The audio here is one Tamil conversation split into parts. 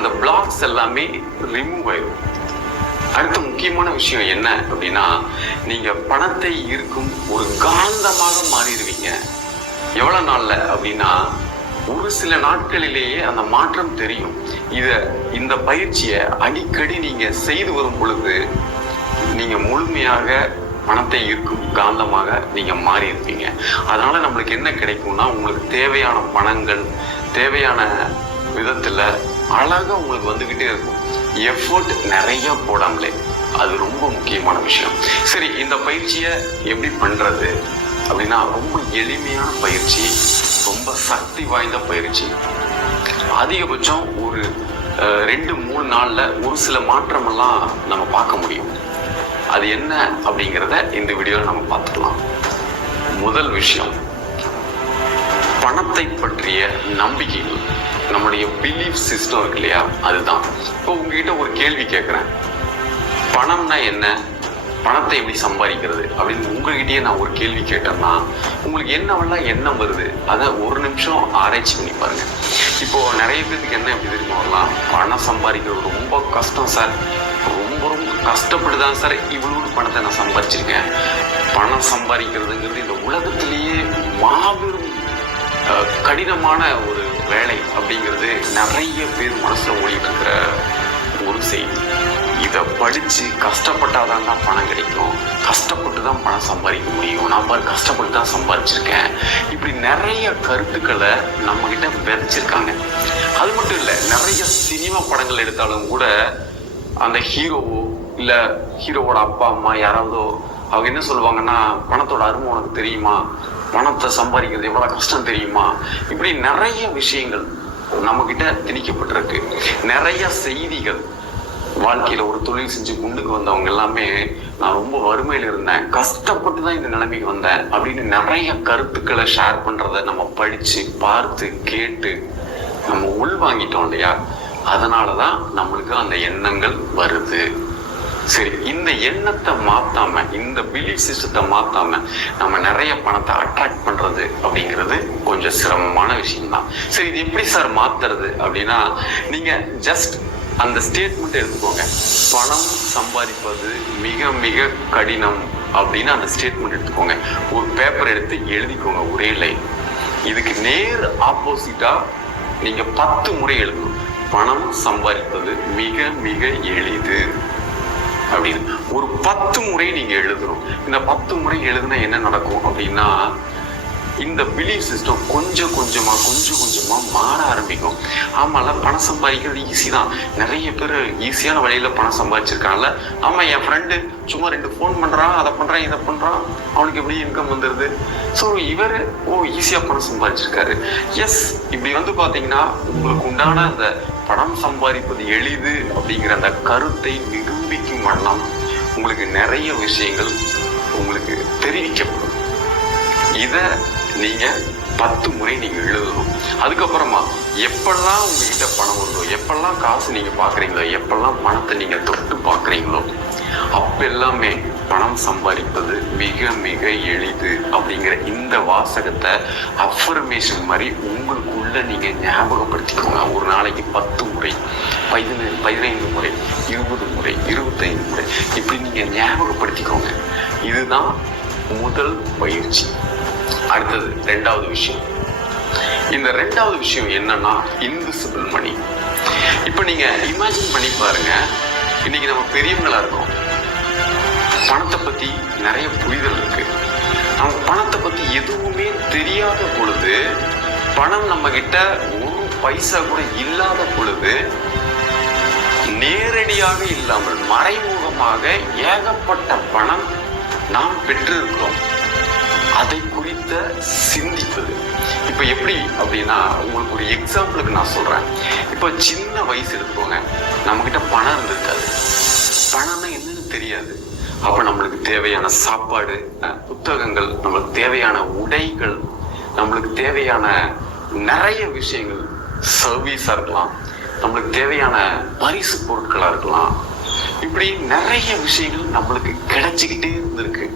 அந்த பிளாக்ஸ் எல்லாமே ரிமூவ் ஆயிடும். அடுத்த முக்கியமான விஷயம் என்ன அப்படின்னா, நீங்க பணத்தை ஈர்க்கும் ஒரு காந்தமாக மாறிடுவீங்க. எவ்வளவு நாள்ல அப்படின்னா, ஒரு சில நாட்களிலேயே அந்த மாற்றம் தெரியும். இந்த பயிற்சியை அடிக்கடி நீங்க செய்து வரும் பொழுது நீங்க முழுமையாக பணத்தை ஈர்க்கும் காந்தமாக நீங்க மாறி இருப்பீங்க. அதனால நம்மளுக்கு என்ன கிடைக்கும்னா, உங்களுக்கு தேவையான பணங்கள் தேவையான விதத்துல அழகா உங்களுக்கு வந்துகிட்டே இருக்கும். எஃபோர்ட் நிறைய போடாமலே. அது ரொம்ப முக்கியமான விஷயம். சரி, இந்த பயிற்சியை எப்படி பண்றது அப்படின்னா, ரொம்ப எளிமையான பயிற்சி, ரொம்ப சக்தி வாய்ந்த பயிற்சி. அதிகபட்சம் ஒரு 2-3 நாள்ல ஒரு சில மாற்றம் எல்லாம் நம்ம பார்க்க முடியும். அது என்ன அப்படிங்கிறத இந்த வீடியோல நம்ம பார்த்துக்கலாம். முதல் விஷயம், பணத்தை பற்றிய நம்பிக்கைகள், நம்முடைய பிலீஃப் சிஸ்டம் இருக்கு இல்லையா, அதுதான். இப்போ உங்ககிட்ட ஒரு கேள்வி கேட்குறேன், பணம்னா என்ன, பணத்தை எப்படி சம்பாதிக்கிறது அப்படின்னு உங்ககிட்டயே நான் ஒரு கேள்வி கேட்டேன்னா உங்களுக்கு என்னவெல்லாம் எண்ணம் வருது, அதை ஒரு நிமிஷம் ஆராய்ச்சி பண்ணி பாருங்க. இப்போ நிறைய பேருக்கு என்ன எப்படி தெரியுமா வரலாம், பணம் சம்பாதிக்கிறது ரொம்ப கஷ்டம் சார், ரொம்ப ரொம்ப கஷ்டப்பட்டுதான் சார் இவ்வளவு பணத்தை நான் சம்பாதிச்சிருக்கேன். பணம் சம்பாதிக்கிறதுங்கிறது இந்த உலகத்திலேயே மாபெரும் கடினமான ஒரு வேலை அப்படிங்கிறது நிறைய பேர் மனசுல ஓடிட்டு இருக்கிற ஒரு செய்தி. இதை படிச்சு கஷ்டப்பட்டாதான் தான் பணம் கிடைக்கும், கஷ்டப்பட்டு தான் பணம் சம்பாதிக்க முடியும், நான் பாரு கஷ்டப்பட்டு தான் சம்பாதிச்சிருக்கேன், இப்படி நிறைய கருத்துக்களை நம்ம கிட்ட விதைச்சிருக்காங்க. அது மட்டும் இல்லை, நிறைய சினிமா படங்கள் எடுத்தாலும் கூட அந்த ஹீரோவோ இல்ல ஹீரோவோட அப்பா அம்மா யாராவதோ அவங்க என்ன சொல்லுவாங்கன்னா, பணத்தோட அருமை உனக்கு தெரியுமா, பணத்தை சம்பாதிக்கிறது எவ்வளவு கஷ்டம் தெரியுமா, இப்படி நிறைய விஷயங்கள் நம்ம கிட்ட திணிக்கப்பட்டிருக்கு. நிறைய செய்திகள், வாழ்க்கையில ஒரு தொழில் செஞ்சு முன்னுக்கு வந்தவங்க எல்லாமே நான் ரொம்ப வறுமையில இருந்தேன், கஷ்டப்பட்டு தான் இந்த நிலைமைக்கு வந்தேன் அப்படின்னு நிறைய கருத்துக்களை ஷேர் பண்றத நம்ம படிச்சு பார்த்து கேட்டு நம்ம உள்வாங்கிட்டோம் இல்லையா. அதனாலதான் நம்மளுக்கு அந்த எண்ணங்கள் வருது. சரி, இந்த எண்ணத்தை மாத்தாம, இந்த பிலீஃப் சிஸ்டத்தை மாத்தாம நம்ம நிறைய பணத்தை அட்ராக்ட் பண்றது அப்படிங்கிறது கொஞ்சம் சிரமமான விஷயம் தான். சரி, இது எப்படி சார் மாத்துறது அப்படின்னா, நீங்க ஜஸ்ட் அந்த ஸ்டேட்மெண்ட் எடுத்துக்கோங்க, பணம் சம்பாதிப்பது மிக மிக கடினம் அப்படின்னு அந்த ஸ்டேட்மெண்ட் எடுத்துக்கோங்க. ஒரு பேப்பர் எடுத்து எழுதிக்கோங்க, ஒரே லைன். இதுக்கு நேர் ஆப்போசிட்டா நீங்க 10 முறை எழுதணும், பணம் சம்பாதிப்பது மிக மிக எளிது அப்படின்னு. ஒரு 10 முறை நீங்க எழுதணும். இந்த 10 முறை எழுதுனா என்ன நடக்கும் அப்படின்னா, இந்த பிலீஃப் சிஸ்டம் கொஞ்சம் கொஞ்சமா மாற ஆரம்பிக்கும். ஆமால, பணம் சம்பாதிக்கிறது ஈஸி தான், நிறைய பேர் ஈஸியான வழியில பணம் சம்பாதிச்சிருக்காங்கல்ல. ஆமா, என் ஃப்ரெண்டு சும்மா 2 ஃபோன் பண்றான், அதை பண்றான் இதை பண்றான், அவனுக்கு எப்படி இன்கம் வந்துடுது, ஸோ இவர் ஈஸியா பணம் சம்பாதிச்சிருக்காரு. எஸ், இப்படி பாத்தீங்கன்னா உங்களுக்கு உண்டான அந்த பணம் சம்பாதிப்பது எளிது அப்படிங்கிற அந்த கருத்தை நிரூபிக்கும் வண்ணம் உங்களுக்கு நிறைய விஷயங்கள் உங்களுக்கு தெரிவிக்கப்படும். இதை நீங்க 10 முறை நீங்க எழுதணும். அதுக்கப்புறமா எப்பெல்லாம் உங்ககிட்ட பணம் வருதோ, எப்பெல்லாம் காசு நீங்க பாக்குறீங்களோ, எப்பெல்லாம் பணத்தை நீங்க தொட்டு பாக்குறீங்களோ, அப்ப எல்லாமே பணம் சம்பாதிப்பது மிக மிக எளிது அப்படிங்கிற இந்த வாசகத்தை அஃபர்மேஷன் மாதிரி உங்களுக்குள்ள நீங்க ஞாபகப்படுத்திக்கோங்க. ஒரு நாளைக்கு 10 முறை, 15 முறை, 20 முறை, 25 முறை, இப்படி நீங்க ஞாபகப்படுத்திக்கோங்க. இதுதான் முதல் பயிற்சி. அடுத்தது 2வது விஷயம். இந்த 2வது விஷயம் என்னன்னா, இன்விசிபிள் மணி. இப்ப நீங்க இமேஜின் பண்ணி பாருங்க, இன்னைக்கு நம்ம பெரியவங்களா இருக்கோம், பணத்தை பத்தி நிறைய புரிதல் இருக்கு, நம்ம பணத்தை பத்தி எதுவுமே தெரியாத பொழுது, பணம் நம்ம கிட்ட ஒரு பைசா கூட இல்லாத பொழுது, நேரடியாக இல்லாமல் மறைமுகமாக ஏகப்பட்ட பணம் நாம் பெற்றிருக்கிறோம். அதை குறித்த சிந்திப்பது. இப்ப எப்படி அப்படின்னா, உங்களுக்கு ஒரு எக்ஸாம்பிளுக்கு நான் சொல்றேன். இப்ப சின்ன வயசு எடுத்துக்கோங்க, நம்ம கிட்ட பணம் இருந்திருக்காது, பணம்னா என்னன்னு தெரியாது. அப்ப நம்மளுக்கு தேவையான சாப்பாடு, புத்தகங்கள், நம்மளுக்கு தேவையான உடைகள், நம்மளுக்கு தேவையான நிறைய விஷயங்கள், சர்வீஸா இருக்கலாம், நம்மளுக்கு தேவையான பரிசு பொருட்களா இருக்கலாம், இப்படி நிறைய விஷயங்கள் நம்மளுக்கு கிடைச்சிக்கிட்டே இருந்திருக்கு.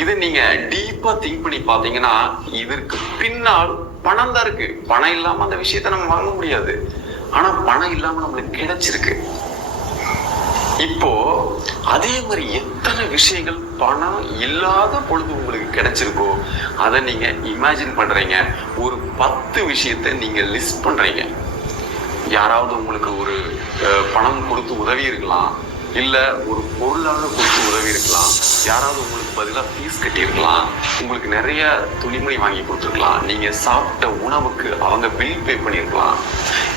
இது நீங்க டீப்பா திங்க் பண்ணி பாத்தீங்கன்னா, இதற்கு பின்னால் பணம் தான் இருக்கு. பணம் இல்லாம அந்த விஷயத்த நம்ம வாங்க முடியாது. ஆனா பணம் இல்லாம நம்மளுக்கு கிடைச்சிருக்கு. இப்போ அதே மாதிரி எத்தனை விஷயங்கள் பணம் இல்லாத பொழுது உங்களுக்கு கிடைச்சிருக்கோ அதை நீங்க இமேஜின் பண்றீங்க. ஒரு 10 விஷயத்தை நீங்க லிஸ்ட் பண்றீங்க. யாராவது உங்களுக்கு ஒரு பணம் கொடுத்து உதவி இருக்கலாம், இல்ல ஒரு பொருளாக கொடுத்து உதவி இருக்கலாம், யாராவது உங்களுக்கு பதிலாக ஃபீஸ் கட்டியிருக்கலாம், உங்களுக்கு நிறைய துணிமணி வாங்கி கொடுத்துருக்கலாம், நீங்க சாப்பிட்ட உணவுக்கு அவங்க பில் பே பண்ணியிருக்கலாம்.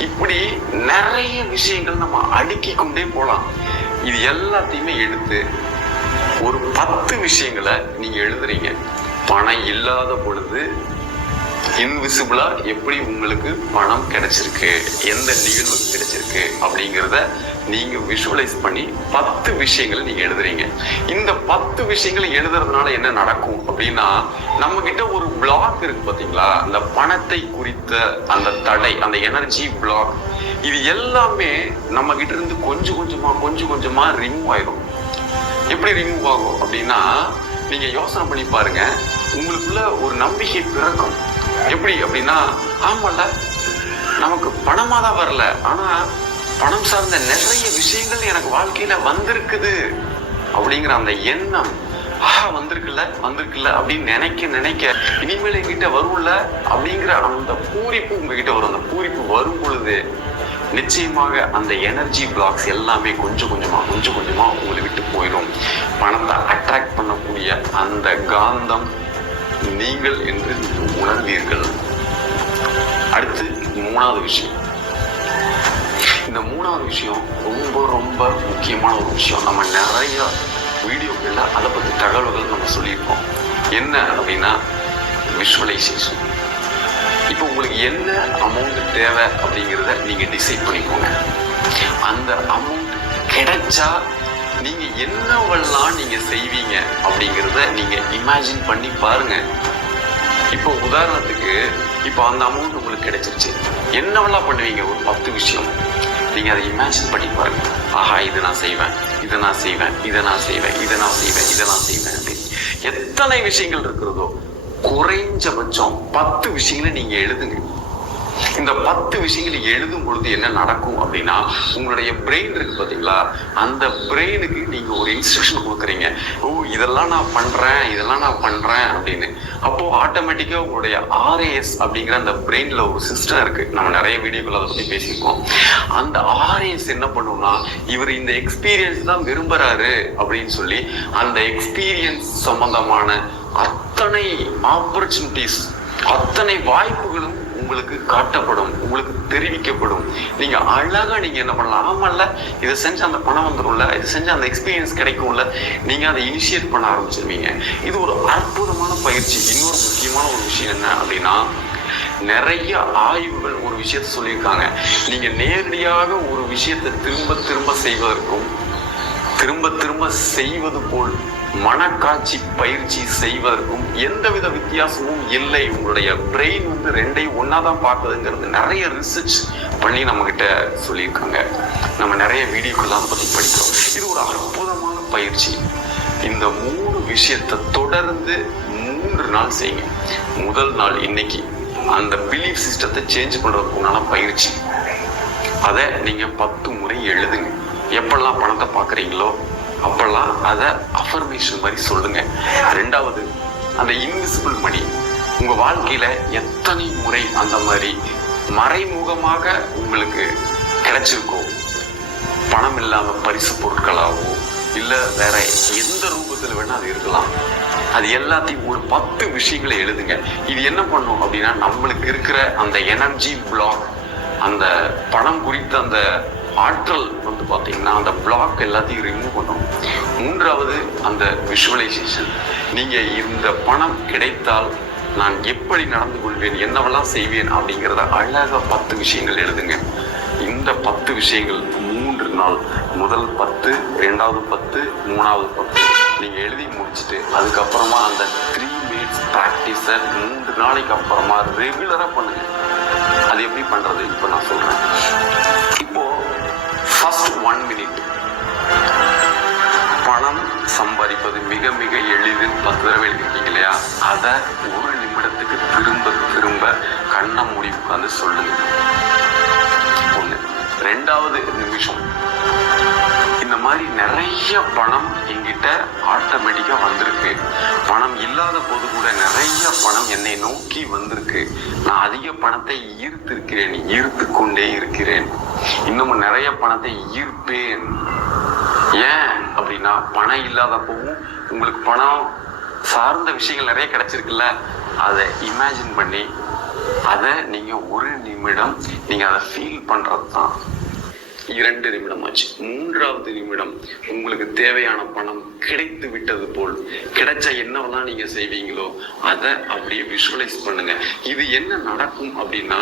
இப்படி நிறைய விஷயங்கள் நம்ம அடுக்கி கொண்டே போகலாம். இது எல்லாத்தையுமே எடுத்து ஒரு 10 விஷயங்களை நீங்க எழுதுறீங்க. பணம் இல்லாத பொழுது இன்விசிபிளா எப்படி உங்களுக்கு பணம் கிடைச்சிருக்கு, எந்த நிகழ்வுக்கு கிடைச்சிருக்கு அப்படிங்கிறத நீங்க விஷுவலைஸ் பண்ணி 10 விஷயங்களை நீங்க எழுதுறீங்க. இந்த 10 விஷயங்களை எழுதுறதுனால என்ன நடக்கும் அப்படின்னா, நம்ம கிட்ட ஒரு பிளாக் இருக்கு பாத்தீங்களா, அந்த பணத்தை குறித்த அந்த தடை, அந்த எனர்ஜி பிளாக், இது எல்லாமே நம்ம கிட்ட இருந்து கொஞ்சம் கொஞ்சமா ரிமூவ் ஆயிடும். எப்படி ரிமூவ் ஆகும் அப்படின்னா, நீங்க யோசனை பண்ணி பாருங்க. உங்களுக்குள்ள ஒரு நம்பிக்கை பிறக்கும். எப்படி அப்படின்னா, ஆமால நமக்கு பணமா தான் வரல, ஆனா பணம் சார்ந்த நிறைய விஷயங்கள் எனக்கு வாழ்க்கையில வந்திருக்குது அப்படிங்கிற அந்த எண்ணம், வந்திருக்குல்ல அப்படின்னு நினைக்க இனிமேல் என்கிட்ட வரும்ல அப்படிங்கிற அந்த பூரிப்பு உங்ககிட்ட வரும். அந்த பூரிப்பு வரும் பொழுது நிச்சயமாக அந்த எனர்ஜி பிளாக்ஸ் எல்லாமே கொஞ்சம் கொஞ்சமா உங்களை விட்டு போயிடும். பணத்தை அட்ராக்ட் பண்ணக்கூடிய அந்த காந்தம் நீங்கள் என்று உணர்வீர்கள். அடுத்து 3வது விஷயம். இந்த 3வது விஷயம் ரொம்ப முக்கியமான ஒரு விஷயம். நம்ம நிறைய வீடியோக்கள்ல அதை பற்றி தகவல்கள் நம்ம சொல்லியிருக்கோம். என்ன அப்படின்னா விஷுவலைசேஷன். இப்போ உங்களுக்கு என்ன அமௌண்ட் தேவை அப்படிங்கிறத நீங்க டிசைட் பண்ணிக்கோங்க. அந்த அமௌண்ட் கிடைச்சா நீங்க என்னவெல்லாம் நீங்க செய்வீங்க அப்படிங்கிறத நீங்க இமேஜின் பண்ணி பாருங்க. இப்போ உதாரணத்துக்கு, இப்போ அந்த அமௌண்ட் உங்களுக்கு கிடைச்சிருச்சு, என்னவெல்லாம் பண்ணுவீங்க? ஒரு 10 விஷயம் நீங்க அதை இமேஜின் பண்ணி பாருங்க. இது நான் செய்வேன், இதை நான் செய்வேன், இதை நான் செய்வேன், இதை நான் செய்வேன், இதை நான் செய்வேன் அப்படின்னு எத்தனை விஷயங்கள் இருக்கிறதோ குறைஞ்சபட்சம் 10 விஷயங்களை நீங்க எழுதுங்க. இந்த 10 விஷயங்கள் எழுதும் பொழுது என்ன நடக்கும் அப்படின்னா, உங்களுடைய பிரெயின் இருக்கு பாத்தீங்களா, அந்த பிரெயினுக்கு நீங்க ஒரு இன்ஸ்ட்ரக்ஷன் கொடுக்குறீங்க. இதெல்லாம் நான் பண்றேன் அப்படின்னு. அப்போ ஆட்டோமேட்டிக்கா உங்களுடைய RAS அப்படிங்கிற அந்த பிரெயின்ல ஒரு சிஸ்டம் இருக்கு. நம்ம நிறைய வீடியோக்கள் அதை பத்தி பேசியிருக்கோம். அந்த RAS என்ன பண்ணும்னா, இவர் இந்த எக்ஸ்பீரியன்ஸ் தான் விரும்புறாரு அப்படின்னு சொல்லி அந்த எக்ஸ்பீரியன்ஸ் சம்பந்தமான அத்தனை ஆப்பர்ச்சுனிட்டிஸ், அத்தனை வாய்ப்புகளும் உங்களுக்கு காட்டப்படும், உங்களுக்கு தெரிவிக்கப்படும். நீங்க அழகா நீங்க என்ன பண்ணலாம், ஆமல்ல இதை செஞ்சு அந்த பணம் வந்துடும்ல, இது செஞ்சு அந்த எக்ஸ்பீரியன்ஸ் கிடைக்கும்ல, நீங்க அதை இனிஷியேட் பண்ண ஆரம்பிச்சிருவீங்க. இது ஒரு அற்புதமான பயிற்சி. இன்னொரு முக்கியமான ஒரு விஷயம் என்ன அப்படின்னா, நிறைய ஆய்வுகள் ஒரு விஷயத்த சொல்லியிருக்காங்க. நீங்க நேரடியாக ஒரு விஷயத்தை திரும்ப செய்வதற்கும் திரும்ப செய்வது போல் மனக்காட்சி பயிற்சி செய்வதற்கும் எந்தவித வித்தியாசமும் இல்லை. உங்களுடைய பிரெயின் ரெண்டையும் ஒன்னாதான் பார்க்குதுங்கிறது நிறைய ரிசர்ச் பண்ணி நம்ம கிட்ட சொல்லியிருக்காங்க. நம்ம நிறைய வீடியோக்கள் அதை பத்தி படிக்கிறோம். இது ஒரு அற்புதமான பயிற்சி. இந்த 3 விஷயத்தை தொடர்ந்து 3 நாள் செய்யுங்க. முதல் நாள் இன்னைக்கு அந்த பிலீஃப் சிஸ்டத்தை சேஞ்ச் பண்றதுக்குண்டான பயிற்சி. அதை நீங்க 10 முறை எழுதுங்க. எப்பெல்லாம் பணத்தை பார்க்குறீங்களோ அப்பெல்லாம் அதை அஃபர்மேஷன் மாதிரி சொல்லுங்க. 2வது, அந்த இன்விசிபிள் மணி உங்க வாழ்க்கையில எத்தனை முறை அந்த மாதிரி மறைமுகமாக உங்களுக்கு கிடைச்சிருக்கோ, பணம் இல்லாம பரிசு பொருட்களாகவோ இல்ல வேற எந்த ரூபத்தில் வேணா அது இருக்கலாம், அது எல்லாத்தையும் ஒரு 10 விஷயங்களை எழுதுங்க. இது என்ன பண்ணும் அப்படின்னா, நம்மளுக்கு இருக்கிற அந்த எனர்ஜி பிளாக், அந்த பணம் குறித்த அந்த ஆற்றல் பார்த்தீங்கன்னா அந்த பிளாக் எல்லாத்தையும் ரிமூவ் பண்ணும். 3வது, அந்த விஷுவலைசேஷன். நீங்க இந்த பணம் கிடைத்தால் நான் எப்படி நடந்து கொள்வேன், என்னவெல்லாம் செய்வேன் அப்படிங்கிறத அழகா 10 விஷயங்கள் எழுதுங்க. இந்த 10 விஷயங்கள் 3 நாள், முதல் 10, 2வது 10, 3வது 10 நீங்க எழுதி முடிச்சுட்டு அதுக்கப்புறமா அந்த 3 மினிட்ஸ் ப்ராக்டிஸை 3 நாளைக்கு அப்புறமா ரெகுலரா பண்ணுங்க. அது எப்படி பண்றது இப்போ நான் சொல்றேன். இப்போ ஃபர்ஸ்ட் 1 மினிட் பணம் சம்பாதிப்பது மிக மிக எளிது 10 தடவை எழுதிருக்கீங்க இல்லையா, அதை 1 நிமிடத்துக்கு திரும்ப கண்ணை மூடி உட்கார்ந்து சொல்லுங்க. 1 2வது நிமிஷம் இந்த மாதிரி நிறைய பணம் என்கிட்ட ஆட்டோமேட்டிக்கா வந்திருக்கு. பணம் இல்லாத போது கூட நிறைய பணம் என்னை நோக்கி வந்திருக்கு. நான் அதிக பணத்தை ஈர்த்திருக்கிறேன், ஈர்த்து கொண்டே இருக்கிறேன். இன்னமும் நிறைய பணத்தை ஈர்ப்பேன். ஏன் அப்படின்னா பணம் இல்லாதப்பவும் உங்களுக்கு பணம் சார்ந்த விஷயங்கள் நிறைய கிடைச்சிருக்குல்ல, அதை இமேஜின் பண்ணி அதை நீங்க 1 நிமிடம் நீங்க அதை ஃபீல் பண்றது தான். 2 நிமிடம் ஆச்சு. 3வது நிமிடம் உங்களுக்கு தேவையான பணம் கிடைத்து விட்டது போல், கிடைச்ச என்னவெல்லாம் நீங்க செய்வீங்களோ அதை அப்படியே விஷுவலைஸ் பண்ணுங்க. இது என்ன நடக்கும் அப்படின்னா,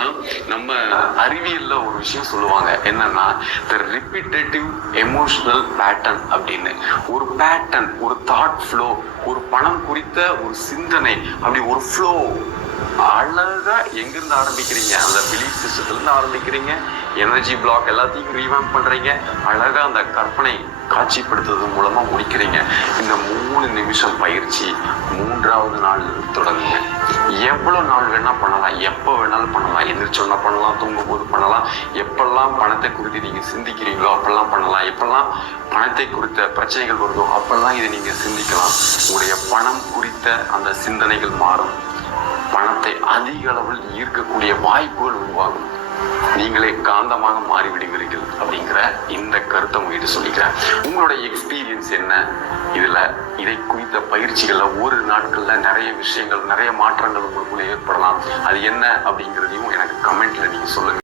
நம்ம அறிவியல்ல ஒரு விஷயம் சொல்லுவாங்க, என்னன்னா the repetitive emotional pattern அப்படின்னு. ஒரு பேட்டர்ன், ஒரு தாட் ஃப்ளோ, ஒரு பணம் குறித்த ஒரு சிந்தனை, அப்படி ஒரு ஃப்ளோ அழகா எங்கிருந்து ஆரம்பிக்கிறீங்க, அந்த பிலீஃப் சிஸ்டத்துல இருந்து ஆரம்பிக்கிறீங்க, எனர்ஜி பிளாக் எல்லாத்தையும் ரீவாம்ப் பண்றீங்க, அழகா அந்த கற்பனை காட்சிப்படுத்துறது மூலமா முடிக்கிறீங்க. இந்த 3 நிமிஷம் பயிற்சி 3வது நாள் தொடங்குங்க. எவ்வளவு நாள் வேணா பண்ணலாம், எப்ப வேணாலும் பண்ணலாம், எந்திரிச்சோன்னா பண்ணலாம், தூங்கும் போது பண்ணலாம், எப்பெல்லாம் பணத்தை குறித்து நீங்க சிந்திக்கிறீங்களோ அப்பெல்லாம் பண்ணலாம், எப்பெல்லாம் பணத்தை குறித்த பிரச்சனைகள் வருதோ அப்பெல்லாம் இதை நீங்க சிந்திக்கலாம். உங்களுடைய பணம் குறித்த அந்த சிந்தனைகள் மாறும். பணத்தை அதிக அளவில் ஈர்க்கக்கூடிய வாய்ப்புகள் உருவாகும். நீங்களே காந்தமாக மாறிவிடுவீர்கள் அப்படிங்கிற இந்த கருத்தை உங்ககிட்ட சொல்லிக்கிறேன். உங்களுடைய எக்ஸ்பீரியன்ஸ் என்ன? இதை குறித்த பயிற்சிகள்ல 1 நாட்கள்ல நிறைய விஷயங்கள், நிறைய மாற்றங்கள் உங்களுக்குள்ள ஏற்படலாம். அது என்ன அப்படிங்கிறதையும் எனக்கு கமெண்ட்ல நீங்க சொல்லுங்க.